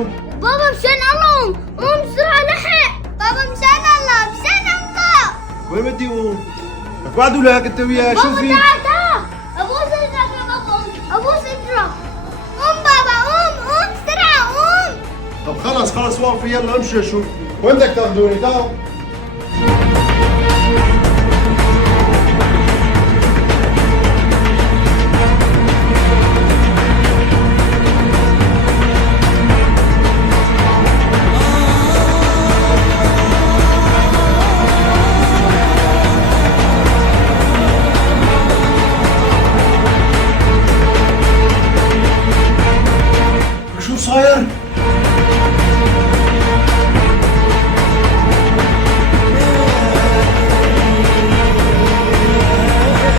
قوم. بابا مشان الله قوم بسرعة لحق. بابا مشان الله مشان الله. وين بدي قوم؟ لك وعدوا لك انت وياه شو بابا في؟ تعال تعال ابوس اجرك يا بابا ابوس اجرك. قوم بابا قوم بسرعة قوم. طب خلص واقف يلا امشي شو وين بدك تاخذوني؟ تعال